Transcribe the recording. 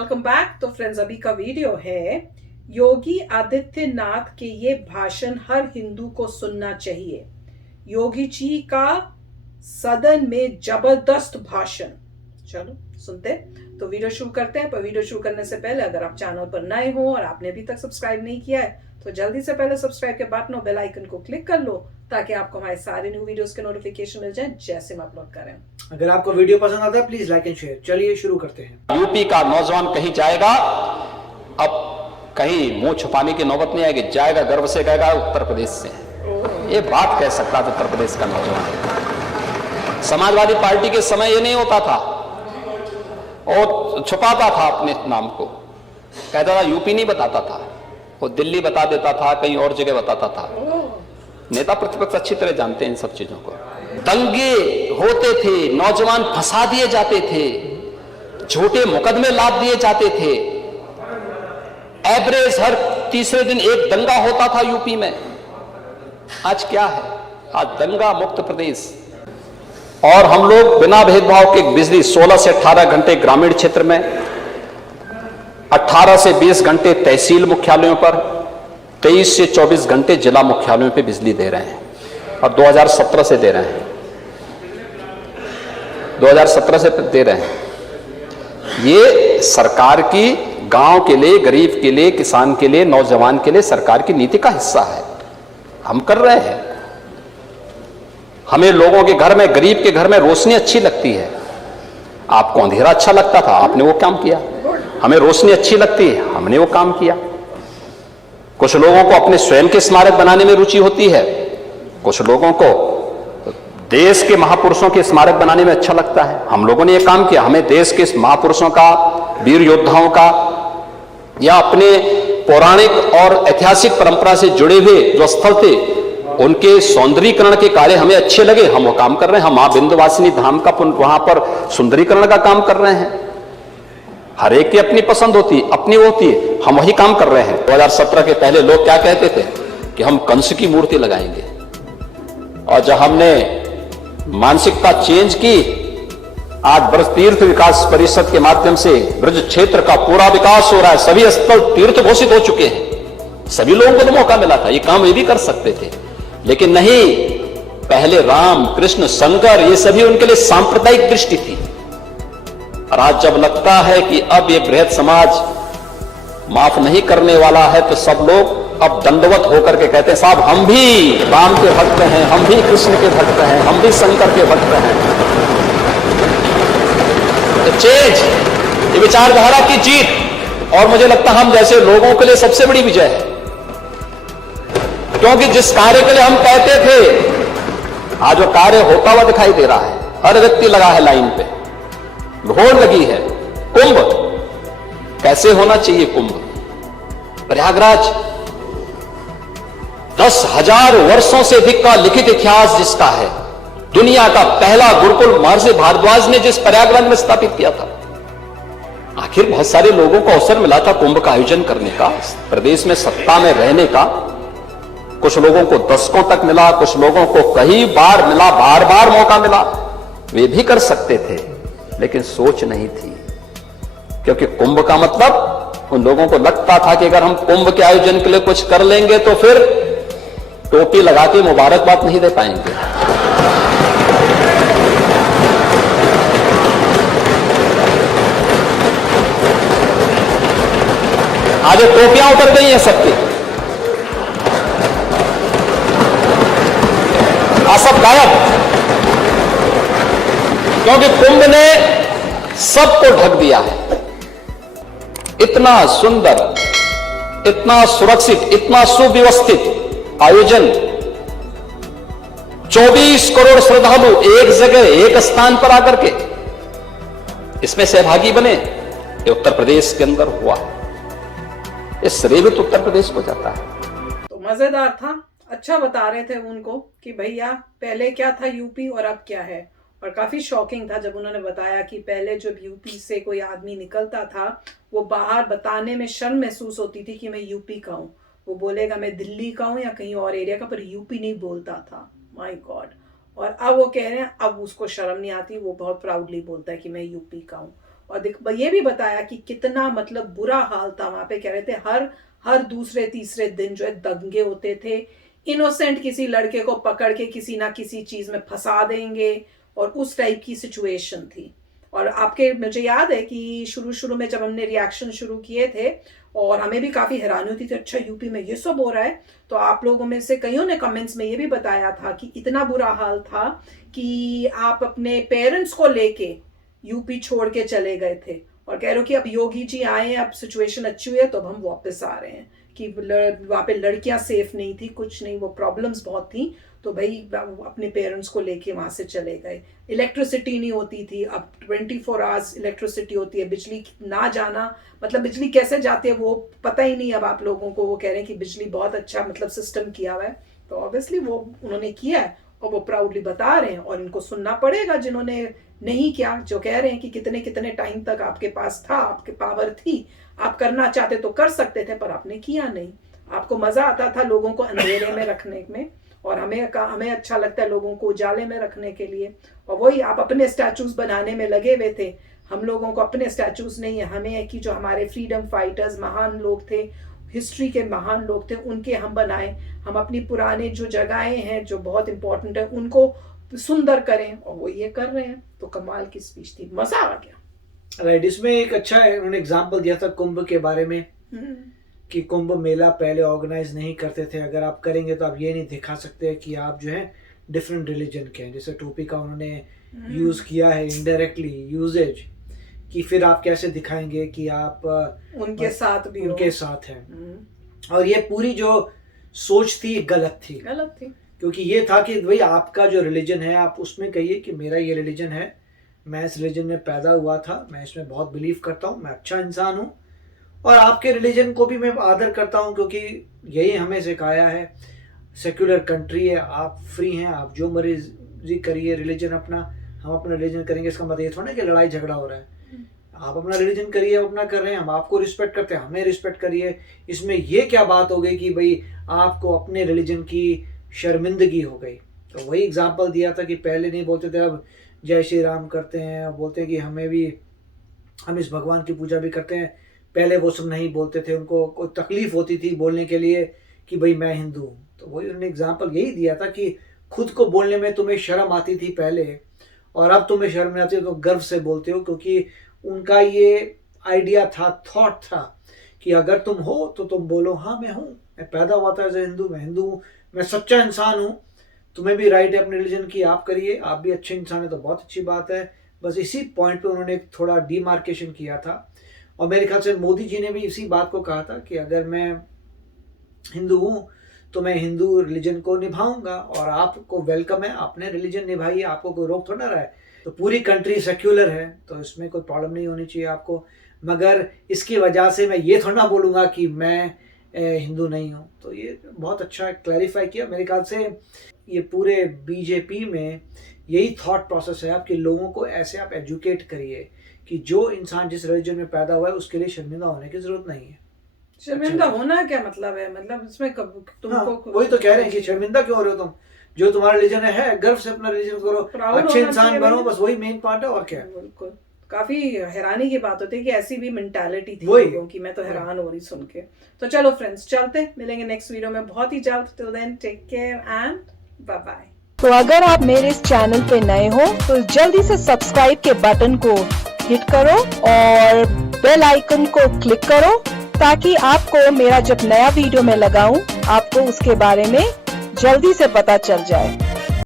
Welcome back. तो friends, अभी का वीडियो है योगी आदित्यनाथ के ये भाषण हर हिंदू को सुनना चाहिए। योगी जी का सदन में जबरदस्त भाषण। चलो सुनते। तो वीडियो शुरू करते हैं। पर वीडियो शुरू करने से पहले अगर आप चैनल पर नए हो और आपने अभी तक सब्सक्राइब नहीं किया है तो जल्दी से पहले सब्सक्राइब के बटन और बेल आइकन को क्लिक कर लो ताकि आपको हमारे सारे न्यू वीडियोस के नोटिफिकेशन मिल जाए जैसे हम अपलोड करें। अगर आपको वीडियो पसंद आता है प्लीज लाइक एंड शेयर। चलिए शुरू करते हैं। यूपी का नौजवान कहीं जाएगा, अब कहीं मुंह छुपाने की नौबत नहीं आएगी, जाएगा गर्व से कहेगा उत्तर प्रदेश से। ये बात कह सकता है उत्तर प्रदेश का नौजवान। समाजवादी पार्टी के समय ये नहीं होता था और छुपाता था अपने नाम को, कहता था यूपी नहीं बताता था, वो दिल्ली बता देता था, कहीं और जगह बताता था। नेता प्रतिपक्ष अच्छी तरह जानते हैं इन सब चीजों को। दंगे होते थे, नौजवान फंसा दिए जाते थे, झूठे मुकदमे लाद दिए जाते थे। एवरेज हर तीसरे दिन एक दंगा होता था यूपी में। आज क्या है? आज दंगा मुक्त प्रदेश। और हम लोग बिना भेदभाव के बिजली 16 से 18 घंटे ग्रामीण क्षेत्र में, 18 से 20 घंटे तहसील मुख्यालयों पर, 23 से 24 घंटे जिला मुख्यालयों पे बिजली दे रहे हैं और 2017 से दे रहे हैं। 2017 से दे रहे हैं। ये सरकार की गांव के लिए, गरीब के लिए, किसान के लिए, नौजवान के लिए सरकार की नीति का हिस्सा है। हम कर रहे हैं। हमें लोगों के घर में, गरीब के घर में रोशनी अच्छी लगती है। आपको अंधेरा अच्छा लगता था, आपने वो काम किया। हमें रोशनी अच्छी लगती है, हमने वो काम किया। कुछ लोगों को अपने स्वयं के स्मारक बनाने में रुचि होती है, कुछ लोगों को देश के महापुरुषों के स्मारक बनाने में अच्छा लगता है। हम लोगों ने यह काम किया। हमें देश के महापुरुषों का, वीर योद्धाओं का या अपने पौराणिक और ऐतिहासिक परंपरा से जुड़े हुए जो स्थल थे उनके सौंदर्यीकरण के कार्य हमें अच्छे लगे, हम वो काम कर रहे हैं। हम मां विंध्यवासिनी धाम का वहां पर सुंदरीकरण का काम कर रहे हैं। हर एक की अपनी पसंद होती है, अपनी होती है, हम वही काम कर रहे हैं। 2017 के पहले लोग क्या कहते थे कि हम कंस की मूर्ति लगाएंगे, और जब हमने मानसिकता चेंज की, आज ब्रज तीर्थ विकास परिषद के माध्यम से ब्रज क्षेत्र का पूरा विकास हो रहा है। सभी स्थल तीर्थ घोषित हो चुके हैं। सभी लोगों को तो मौका मिला था, ये काम ये भी कर सकते थे, लेकिन नहीं। पहले राम, कृष्ण, शंकर, ये सभी उनके लिए सांप्रदायिक दृष्टि थी। और आज जब लगता है कि अब ये बृहद समाज माफ नहीं करने वाला है, तो सब लोग अब दंडवत होकर के कहते हैं साहब हम भी राम के भक्त हैं, हम भी कृष्ण के भक्त हैं, हम भी शंकर के भक्त हैं। तो चेंज, ये विचारधारा की जीत, और मुझे लगता है हम जैसे लोगों के लिए सबसे बड़ी विजय है। क्योंकि जिस कार्य के लिए हम कहते थे, आज वो कार्य होता हुआ दिखाई दे रहा है। हर व्यक्ति लगा है लाइन पे, होड़ लगी है। कुंभ कैसे होना चाहिए? कुंभ प्रयागराज 10,000 वर्षों से अधिक का लिखित इतिहास जिसका है, दुनिया का पहला गुरुकुल महर्षि भारद्वाज ने जिस प्रयागराज में स्थापित किया था। आखिर बहुत सारे लोगों को अवसर मिला था कुंभ का आयोजन करने का, प्रदेश में सत्ता में रहने का। कुछ लोगों को दशकों तक मिला, कुछ लोगों को कई बार मिला, बार बार मौका मिला। वे भी कर सकते थे, लेकिन सोच नहीं थी। क्योंकि कुंभ का मतलब उन लोगों को लगता था कि अगर हम कुंभ के आयोजन के लिए कुछ कर लेंगे तो फिर टोपी लगा के मुबारकबाद नहीं दे पाएंगे। आज टोपियां उतर गई हैं सबकी, सब गायब, क्योंकि कुंभ ने सबको ढक दिया है। इतना सुंदर, इतना सुरक्षित, इतना सुव्यवस्थित आयोजन, 24 करोड़ श्रद्धालु एक जगह, एक स्थान पर आकर के इसमें सहभागी बने। ये उत्तर प्रदेश के अंदर हुआ। ये श्रेय तो उत्तर प्रदेश को जाता है। तो मजेदार था, अच्छा बता रहे थे उनको कि भैया पहले क्या था यूपी और अब क्या है। और काफी शॉकिंग था जब उन्होंने बताया कि पहले जब यूपी से कोई आदमी निकलता था वो बाहर बताने में शर्म महसूस होती थी कि मैं यूपी का हूँ। वो बोलेगा मैं दिल्ली का हूँ या कहीं और एरिया का, पर यूपी नहीं बोलता था। My God. और अब वो कह रहे हैं अब उसको शर्म नहीं आती, वो बहुत प्राउडली बोलता है कि मैं यूपी का हूँ। और ये भी बताया कि कितना मतलब बुरा हाल था वहां पे। कह रहे थे हर दूसरे तीसरे दिन जो है दंगे होते थे, इनोसेंट किसी लड़के को पकड़ के किसी ना किसी चीज में फंसा देंगे, और उस टाइप की सिचुएशन थी। और आपके मुझे याद है कि शुरू में जब हमने रिएक्शन शुरू किए थे और हमें भी काफ़ी हैरानी होती थी, अच्छा यूपी में ये सब हो रहा है, तो आप लोगों में से कईयों ने कमेंट्स में ये भी बताया था कि इतना बुरा हाल था कि आप अपने पेरेंट्स को लेके यूपी छोड़ के चले गए थे, और कह रहे हो कि अब योगी जी आए हैं, अब सिचुएशन अच्छी हुई है, तो अब हम वापस आ रहे हैं। कि वहाँ पे लड़कियां सेफ नहीं थी, कुछ नहीं, वो प्रॉब्लम्स बहुत थी, तो भाई अपने पेरेंट्स को लेके वहाँ से चले गए। इलेक्ट्रिसिटी नहीं होती थी, अब 24 आवर्स इलेक्ट्रिसिटी होती है, बिजली ना जाना मतलब बिजली कैसे जाती है वो पता ही नहीं अब आप लोगों को। वो कह रहे हैं कि बिजली बहुत अच्छा मतलब सिस्टम किया हुआ है, तो ऑब्वियसली वो उन्होंने किया है और वो प्राउडली बता रहे हैं, और इनको सुनना पड़ेगा जिन्होंने नहीं किया, जो कह रहे हैं कि कितने कितने टाइम तक आपके पास था, आपके पावर थी, आप करना चाहते तो कर सकते थे, पर आपने किया नहीं। आपको मजा आता था लोगों को अंधेरे में रखने में, और हमें अच्छा लगता है लोगों को उजाले में रखने के लिए, और वही आप अपने स्टैचूज बनाने में लगे हुए थे। हम लोगों को अपने स्टैचूज नहीं है, हमें है कि जो हमारे फ्रीडम फाइटर्स महान लोग थे, हिस्ट्री के महान लोग थे, उनके हम बनाएं। हम अपनी पुराने जो जगहें हैं जो बहुत इंपॉर्टेंट है उनको सुंदर करें, और वो ये कर रहे हैं। तो कमाल की स्पीच थी, मजा आ गया। राइट, इसमें एक अच्छा है उन्होंने एग्जाम्पल दिया था कुंभ के बारे में कि कुंभ मेला पहले ऑर्गेनाइज नहीं करते थे, अगर आप करेंगे तो आप ये नहीं दिखा सकते कि आप जो है डिफरेंट रिलीजन के हैं। जैसे टोपी का उन्होंने यूज किया है इनडायरेक्टली यूजेज, कि फिर आप कैसे दिखाएंगे कि आप उनके साथ भी उनके साथ हैं। और ये पूरी जो सोच थी गलत थी, क्योंकि ये था कि भाई आपका जो रिलीजन है आप उसमें कहिए कि मेरा ये रिलीजन है, मैं इस रिलीजन में पैदा हुआ था, मैं इसमें बहुत बिलीव करता हूँ, मैं अच्छा इंसान हूँ, और आपके रिलीजन को भी मैं आदर करता हूँ, क्योंकि यही हमें सिखाया है। सेक्युलर कंट्री है, आप फ्री हैं, आप जो मर्जी करिए रिलीजन अपना, हम अपना रिलीजन करेंगे। इसका मतलब ये थोड़ा ना कि लड़ाई झगड़ा हो रहा है। आप अपना रिलीजन करिए, अपना कर रहे हैं, हम आपको रिस्पेक्ट करते हैं, हमें रिस्पेक्ट करिए। इसमें ये क्या बात हो गई कि भाई आपको अपने रिलीजन की शर्मिंदगी हो गई। तो वही एग्जाम्पल दिया था कि पहले नहीं बोलते थे, अब जय श्री राम करते हैं, अब बोलते हैं कि हम इस भगवान की पूजा भी करते हैं। पहले वो सब नहीं बोलते थे, उनको कोई तकलीफ होती थी बोलने के लिए कि भाई मैं हिंदू हूँ। तो वही उन्होंने एग्जाम्पल यही दिया था कि खुद को बोलने में तुम्हें शर्म आती थी पहले, और अब तुम्हें शर्म नहीं आती है तो गर्व से बोलते हो, क्योंकि उनका ये आइडिया था, थॉट था कि अगर तुम हो तो तुम बोलो हाँ मैं हूँ, मैं पैदा हुआ था एज ए हिंदू, मैं हिंदू हूँ, मैं सच्चा इंसान हूँ, तुम्हें भी राइट है अपने रिलीजन की, आप करिए, आप भी अच्छे इंसान है तो बहुत अच्छी बात है। बस इसी पॉइंट पे उन्होंने थोड़ा डिमार्केशन किया था। और मेरे ख्याल से मोदी जी ने भी इसी बात को कहा था कि अगर मैं हिंदू हूँ तो मैं हिंदू रिलीजन को निभाऊंगा, और आपको वेलकम है, अपने रिलीजन निभाइए, आपको कोई रोक थोड़ा रहा है। तो पूरी कंट्री सेक्युलर है तो इसमें कोई प्रॉब्लम नहीं होनी चाहिए आपको, मगर इसकी वजह से मैं ये थोड़ा बोलूँगा कि मैं हिंदू नहीं हूँ। तो ये बहुत अच्छा क्लैरिफाई किया। मेरे ख्याल से ये पूरे बीजेपी में यही थॉट प्रोसेस है, आपके लोगों को ऐसे आप एजुकेट करिए कि जो इंसान जिस रिलीजन में पैदा हुआ है उसके लिए शर्मिंदा होने की जरूरत नहीं है। शर्मिंदा होना क्या मतलब है, मतलब इसमें तुमको वही तो कह रहे हैं कि शर्मिंदा क्यों हो रहे हो तुम, जो तुम्हारा रिलीजन है गर्व से अपना रिलीजन करो, अच्छे इंसान बनो, बस वही मेन पॉइंट है। और क्या, बिल्कुल काफी हैरानी की बात होती है कि ऐसी भी मेंटालिटी थी लोगों की। मैं तो हैरान हो रही सुन के। तो चलो फ्रेंड्स, चलते मिलेंगे नेक्स्ट वीडियो में बहुत ही जल्द। Till then take care and bye bye. तो अगर आप मेरे इस चैनल पे नए हो तो जल्दी से सब्सक्राइब के बटन को हिट करो और बेल आइकन को क्लिक करो, ताकि आपको मेरा जब नया वीडियो मैं लगाऊं आपको उसके बारे में जल्दी से पता चल जाए।